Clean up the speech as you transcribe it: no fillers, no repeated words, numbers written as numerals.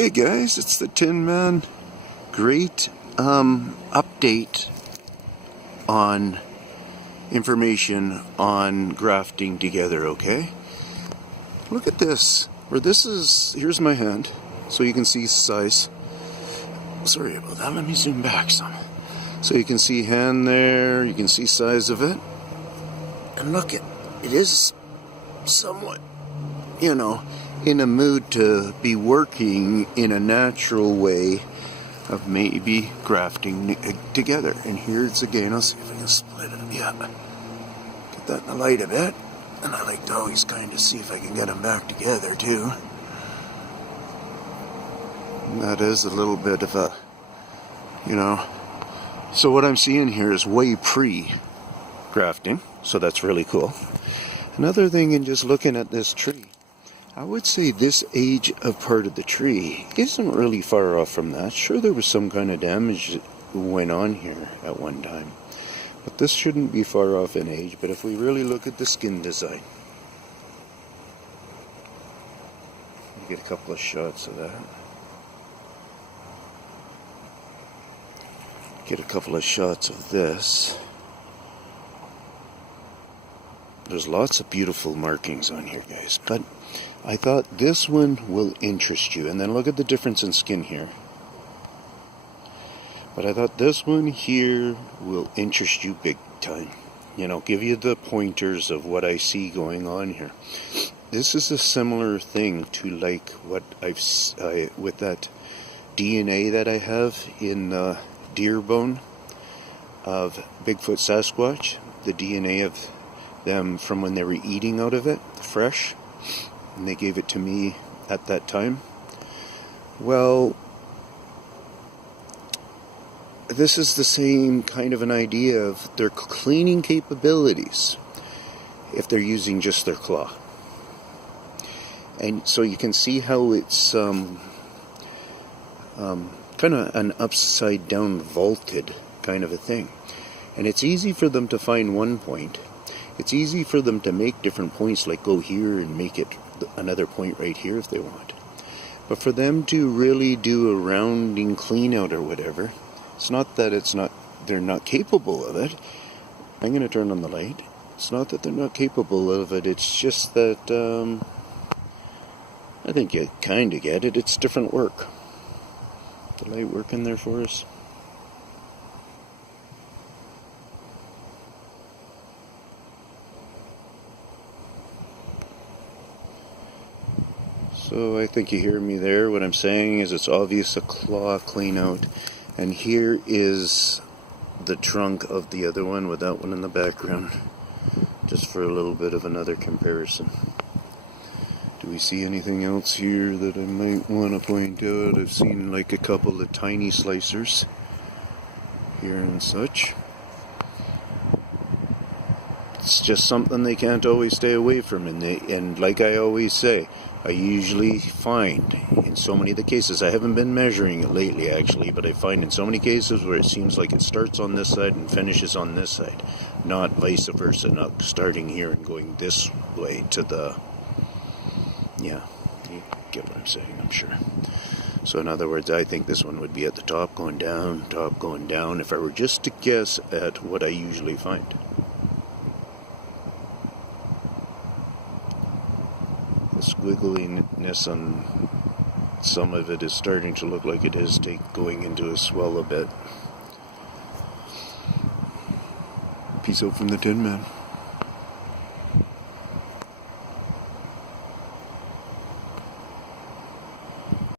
Hey guys, it's the Tinman. Great update on information on grafting together, okay? Look at this. Here's my hand, so you can see size. Sorry about that, let me zoom back some. So you can see hand there, you can see size of it. And look, it is somewhat, in a mood to be working in a natural way of maybe grafting together. And here's again, I'll see if I can split it. Yeah, get that in the light a bit. And I like to always kind of see if I can get them back together too. And that is a little bit of a, So what I'm seeing here is way pre-grafting, so that's really cool. Another thing in just looking at this tree, I would say this age of part of the tree isn't really far off from that. Sure, there was some kind of damage that went on here at one time, but this shouldn't be far off in age. But if we really look at the skin design, get a couple of shots of that. Get a couple of shots of this. There's lots of beautiful markings on here, guys, but I thought this one will interest you. And then look at the difference in skin here. But I thought this one here will interest you big time. Give you the pointers of what I see going on here. This is a similar thing to like what with that DNA that I have in deer bone of Bigfoot Sasquatch, the DNA of them from when they were eating out of it, fresh, and they gave it to me at that time. Well, this is the same kind of an idea of their cleaning capabilities if they're using just their claw. And so you can see how it's kind of an upside down vaulted kind of a thing. And it's easy for them to find one point. It's easy for them to make different points, like go here and make it another point right here if they want. But for them to really do a rounding clean out or whatever, it's not that they're not capable of it. I'm going to turn on the light. It's not that they're not capable of it, it's just that I think you kind of get it. It's different work. The light working there for us? So I think you hear me there. What I'm saying is it's obvious a claw clean out. And here is the trunk of the other one with that one in the background. Just for a little bit of another comparison. Do we see anything else here that I might want to point out? I've seen like a couple of tiny slicers here and such. It's just something they can't always stay away from. And like I always say, I usually find in so many of the cases, I haven't been measuring it lately actually, but I find in so many cases where it seems like it starts on this side and finishes on this side, not vice versa, not starting here and going this way to the, yeah, you get what I'm saying, I'm sure. So in other words, I think this one would be at the top going down, if I were just to guess at what I usually find. The squiggliness on some of it is starting to look like it is going into a swell a bit. Peace out from the Tin Man.